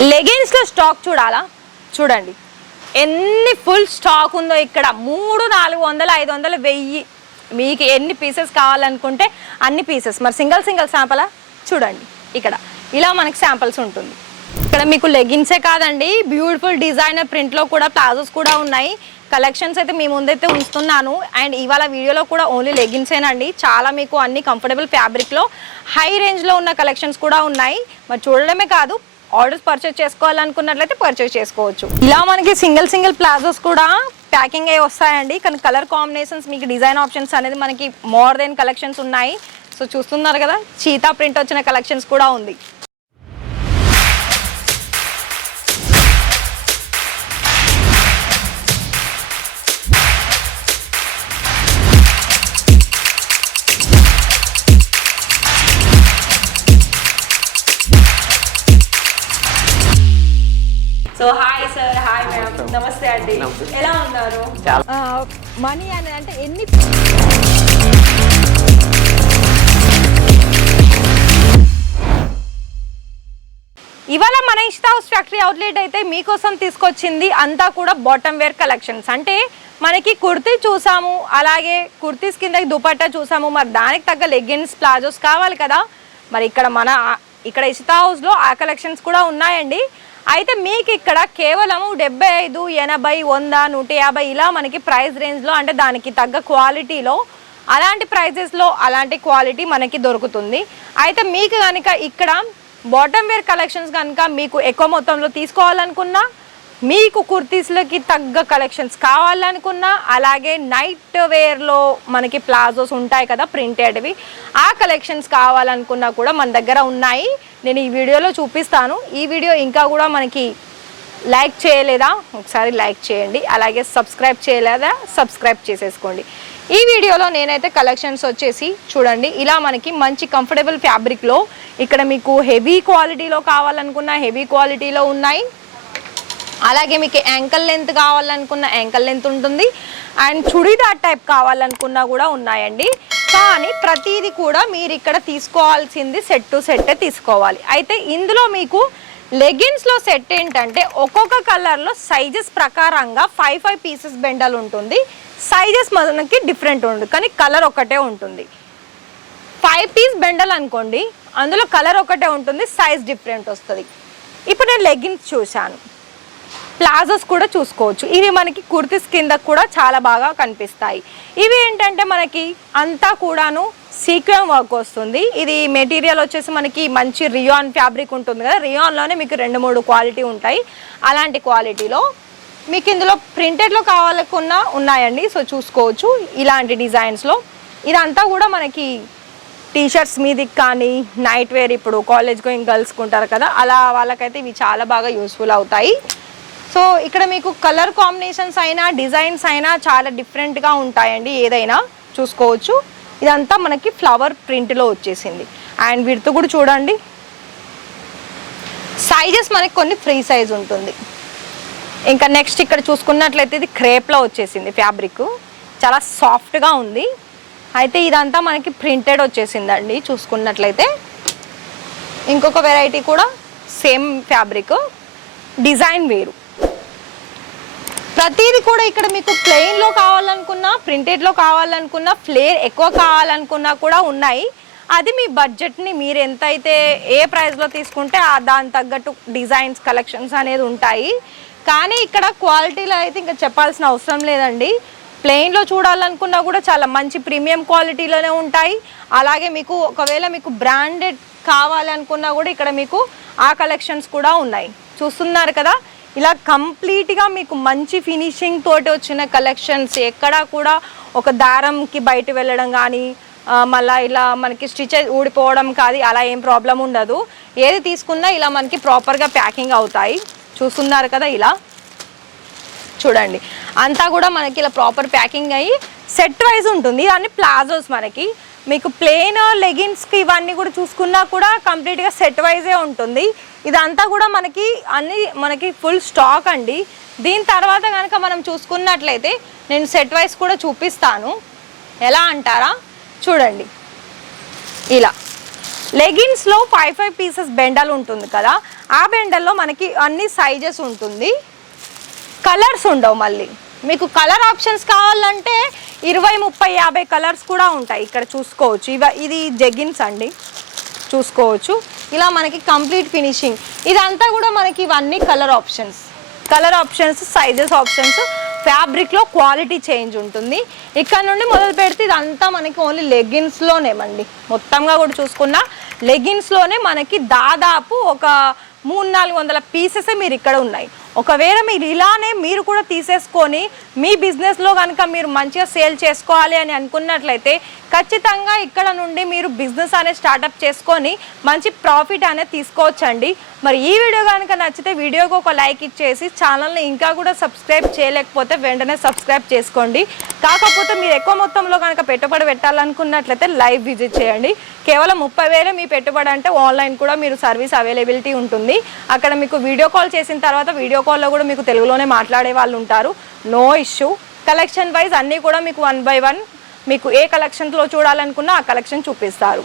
లెగిన్స్లో stock చూడండి ఎన్ని full stock ఉందో ఇక్కడ 300, 400, 500, 1000 మీకు ఎన్ని పీసెస్ కావాలనుకుంటే అన్ని పీసెస్. మరి సింగిల్ శాంపులా చూడండి ఇక్కడ ఇలా మనకి శాంపిల్స్ ఉంటుంది. ఇక్కడ మీకు లెగిన్సే కాదండి, బ్యూటిఫుల్ డిజైనర్ ప్రింట్లో కూడా ప్లాజోస్ కూడా ఉన్నాయి. కలెక్షన్స్ అయితే మీ ముందైతే ఉంచుతున్నాను. అండ్ ఇవాళ వీడియోలో కూడా ఓన్లీ లెగిన్సేనండి. చాలా మీకు అన్ని కంఫర్టబుల్ ఫ్యాబ్రిక్లో హై రేంజ్లో ఉన్న కలెక్షన్స్ కూడా ఉన్నాయి. మరి చూడడమే కాదు, ఆర్డర్స్ పర్చేస్ చేసుకోవాలనుకున్నట్లయితే పర్చేస్ చేసుకోవచ్చు. ఇలా మనకి సింగిల్ ప్లాజోస్ కూడా ప్యాకింగ్ అయ్యి వస్తాయండి. కానీ కలర్ కాంబినేషన్స్ మీకు డిజైన్ ఆప్షన్స్ అనేది మనకి మోర్ దెన్ కలెక్షన్స్ ఉన్నాయి. సో చూస్తున్నారు కదా, చీతా ప్రింట్ వచ్చిన కలెక్షన్స్ కూడా ఉంది. So hi sir, hi madam, నమస్తే అండి, ఎలా ఉన్నారు? మనీ అని అంటే ఎన్ని ఇవాళ మన ఇష్టా హౌస్ ఫ్యాక్టరీ అవుట్లెట్ అయితే మీకోసం తీసుకొచ్చింది అంతా కూడా బాటమ్ వేర్ కలెక్షన్స్. అంటే మనకి కుర్తీ చూసాము, అలాగే కుర్తీస్ కింద దుపట్టా చూసాము, మరి దానికి తగ్గ లెగిన్స్ ప్లాజోస్ కావాలి కదా. మరి ఇక్కడ ఇష్టా హౌస్లో ఆ కలెక్షన్స్ కూడా ఉన్నాయండి. అయితే మీకు ఇక్కడ కేవలం 75, 80, 100, 150 ఇలా మనకి ప్రైస్ రేంజ్లో, అంటే దానికి తగ్గ క్వాలిటీలో, అలాంటి ప్రైజెస్లో అలాంటి క్వాలిటీ మనకి దొరుకుతుంది. అయితే మీకు కనుక ఇక్కడ బాటమ్ వేర్ కలెక్షన్స్ కనుక మీకు ఎక్కువ మొత్తంలో తీసుకోవాలనుకున్నా, మీకు కుర్తీస్లకి తగ్గ కలెక్షన్స్ కావాలనుకున్నా, అలాగే నైట్ వేర్లో మనకి ప్లాజోస్ ఉంటాయి కదా ప్రింటెడ్వి, ఆ కలెక్షన్స్ కావాలనుకున్నా కూడా మన దగ్గర ఉన్నాయి. నేను ఈ వీడియోలో చూపిస్తాను. ఈ వీడియో ఇంకా కూడా మనకి లైక్ చేయలేదా ఒకసారి లైక్ చేయండి, అలాగే సబ్స్క్రైబ్ చేయలేదా సబ్స్క్రైబ్ చేసేసుకోండి. ఈ వీడియోలో నేనైతే కలెక్షన్స్ వచ్చేసి చూడండి, ఇలా మనకి మంచి కంఫర్టబుల్ ఫ్యాబ్రిక్లో ఇక్కడ మీకు హెవీ క్వాలిటీలో కావాలనుకున్న హెవీ క్వాలిటీలో ఉన్నాయి. అలాగే మీకు యాంకల్ లెంత్ కావాలనుకున్న యాంకల్ లెంత్ ఉంటుంది. అండ్ చుడీదార్ టైప్ కావాలనుకున్నా కూడా ఉన్నాయండి. కానీ ప్రతిదీ కూడా మీరు ఇక్కడ తీసుకోవాల్సింది సెట్ టు సెట్టే తీసుకోవాలి. అయితే ఇందులో మీకు లెగిన్స్లో సెట్ ఏంటంటే ఒక్కొక్క కలర్లో సైజెస్ ప్రకారంగా 5 పీసెస్ బెండల్ ఉంటుంది. సైజెస్ మనకి డిఫరెంట్ ఉంటుంది, కానీ కలర్ ఒకటే ఉంటుంది. 5 పీస్ బెండల్ అనుకోండి, అందులో కలర్ ఒకటే ఉంటుంది, సైజ్ డిఫరెంట్ వస్తుంది. ఇప్పుడు నేను లెగిన్స్ చూశాను, ప్లాజోస్ కూడా చూసుకోవచ్చు. ఇవి మనకి కుర్తీస్ కింద కూడా చాలా బాగా కనిపిస్తాయి. ఇవి ఏంటంటే మనకి అంతా కూడాను సీక్వెన్ వర్క్ వస్తుంది. ఇది మెటీరియల్ వచ్చేసి మనకి మంచి రియాన్ ఫ్యాబ్రిక్ ఉంటుంది కదా, రియాన్లోనే మీకు 2-3 క్వాలిటీ ఉంటాయి. అలాంటి క్వాలిటీలో మీకు ఇందులో ప్రింటెడ్లో కావాలనుకున్నా ఉన్నాయండి. సో చూసుకోవచ్చు ఇలాంటి డిజైన్స్లో. ఇదంతా కూడా మనకి టీషర్ట్స్ మీదకి కానీ, నైట్ వేర్, ఇప్పుడు కాలేజ్ గోయింగ్ గర్ల్స్కి ఉంటారు కదా, అలా వాళ్ళకైతే ఇవి చాలా బాగా యూస్ఫుల్ అవుతాయి. సో ఇక్కడ మీకు కలర్ కాంబినేషన్స్ అయినా డిజైన్స్ అయినా చాలా డిఫరెంట్గా ఉంటాయండి. ఏదైనా చూసుకోవచ్చు. ఇదంతా మనకి ఫ్లవర్ ప్రింట్లో వచ్చేసింది. అండ్ విడ్త్ కూడా చూడండి, సైజెస్ మనకి కొన్ని ఫ్రీ సైజ్ ఉంటుంది. ఇంకా నెక్స్ట్ ఇక్కడ చూసుకున్నట్లయితే ఇది క్రేప్లో వచ్చేసింది ఫ్యాబ్రిక్, చాలా సాఫ్ట్గా ఉంది. అయితే ఇదంతా మనకి ప్రింటెడ్ వచ్చేసిందండి. చూసుకున్నట్లయితే ఇంకొక వెరైటీ కూడా సేమ్ ఫ్యాబ్రిక్, డిజైన్ వేరు. ప్రతిదీ కూడా ఇక్కడ మీకు ప్లెయిన్లో కావాలనుకున్నా, ప్రింటెడ్లో కావాలనుకున్నా, ఫ్లేర్ ఎక్కువ కావాలనుకున్నా కూడా ఉన్నాయి. అది మీ బడ్జెట్ని మీరు ఎంతైతే ఏ ప్రైస్లో తీసుకుంటే దాని తగ్గట్టు డిజైన్స్ కలెక్షన్స్ అనేది ఉంటాయి. కానీ ఇక్కడ క్వాలిటీలో అయితే ఇంకా చెప్పాల్సిన అవసరం లేదండి. ప్లెయిన్లో చూడాలనుకున్నా కూడా చాలా మంచి ప్రీమియం క్వాలిటీలోనే ఉంటాయి. అలాగే మీకు ఒకవేళ మీకు బ్రాండెడ్ కావాలనుకున్నా కూడా ఇక్కడ మీకు ఆ కలెక్షన్స్ కూడా ఉన్నాయి. చూస్తున్నారు కదా, ఇలా కంప్లీట్గా మీకు మంచి ఫినిషింగ్ తోటి వచ్చిన కలెక్షన్స్. ఎక్కడా కూడా ఒక దారంకి బయట వెళ్ళడం కానీ, మళ్ళీ ఇలా మనకి స్టిచెస్ ఊడిపోవడం కాదు, అలా ఏం ప్రాబ్లం ఉండదు. ఏది తీసుకున్నా ఇలా మనకి ప్రాపర్గా ప్యాకింగ్ అవుతాయి. చూస్తున్నారు కదా, ఇలా చూడండి అంతా కూడా మనకి ఇలా ప్రాపర్ ప్యాకింగ్ అయ్యి సెట్ వైజ్ ఉంటుంది. ఇవన్నీ ప్లాజోస్ మనకి. మీకు ప్లెయిన్ లెగిన్స్కి ఇవన్నీ కూడా చూసుకున్నా కూడా కంప్లీట్గా సెట్ వైజే ఉంటుంది. ఇదంతా కూడా మనకి ఫుల్ స్టాక్ అండి. దీని తర్వాత కనుక మనం చూసుకున్నట్లయితే నేను సెట్ వైజ్ కూడా చూపిస్తాను. ఎలా అంటారా, చూడండి ఇలా లెగిన్స్లో 5 పీసెస్ బెండల్ ఉంటుంది కదా, ఆ బెండల్లో మనకి అన్ని సైజెస్ ఉంటుంది, కలర్స్ ఉండవు. మళ్ళీ మీకు కలర్ ఆప్షన్స్ కావాలంటే 20, 30, 50 కలర్స్ కూడా ఉంటాయి. ఇక్కడ చూసుకోవచ్చు. ఇది జెగిన్స్ అండి, చూసుకోవచ్చు. ఇలా మనకి కంప్లీట్ ఫినిషింగ్ ఇదంతా కూడా మనకి ఇవన్నీ కలర్ ఆప్షన్స్, సైజెస్ ఆప్షన్స్, ఫ్యాబ్రిక్లో క్వాలిటీ చేంజ్ ఉంటుంది. ఇక్కడ నుండి మొదలు పెడితే ఇదంతా మనకి ఓన్లీ లెగిన్స్లోనేమండి. మొత్తంగా కూడా చూసుకున్నా లెగిన్స్లోనే మనకి దాదాపు ఒక 300-400 పీసెసే మీరు ఇక్కడ ఉన్నాయి. ఒకవేళ మీరు ఇలానే మీరు కూడా తీసేసుకొని మీ బిజినెస్లో కనుక మీరు మంచిగా సేల్ చేసుకోవాలి అని అనుకున్నట్లయితే ఖచ్చితంగా ఇక్కడ నుండి మీరు బిజినెస్ అనేది స్టార్ట్అప్ చేసుకొని మంచి ప్రాఫిట్ అనేది తీసుకోవచ్చండి. మరి ఈ వీడియో కనుక నచ్చితే వీడియోకి ఒక లైక్ ఇచ్చేసి ఛానల్ని ఇంకా కూడా సబ్స్క్రైబ్ చేయలేకపోతే వెంటనే సబ్స్క్రైబ్ చేసుకోండి. కాకపోతే మీరు ఎక్కువ మొత్తంలో కనుక పెట్టుబడి పెట్టాలనుకున్నట్లయితే లైవ్ విజిట్ చేయండి. కేవలం 30,000 మీ పెట్టుబడి అంటే ఆన్లైన్ కూడా మీరు సర్వీస్ అవైలబిలిటీ ఉంటుంది. అక్కడ మీకు వీడియో కాల్ చేసిన తర్వాత వీడియో కాల్లో కూడా మీకు తెలుగులోనే మాట్లాడే వాళ్ళు ఉంటారు. No issue. కలెక్షన్ వైజ్ అన్నీ కూడా మీకు 1 by 1 మీకు ఏ కలెక్షన్లో చూడాలనుకున్నా ఆ కలెక్షన్ చూపిస్తారు.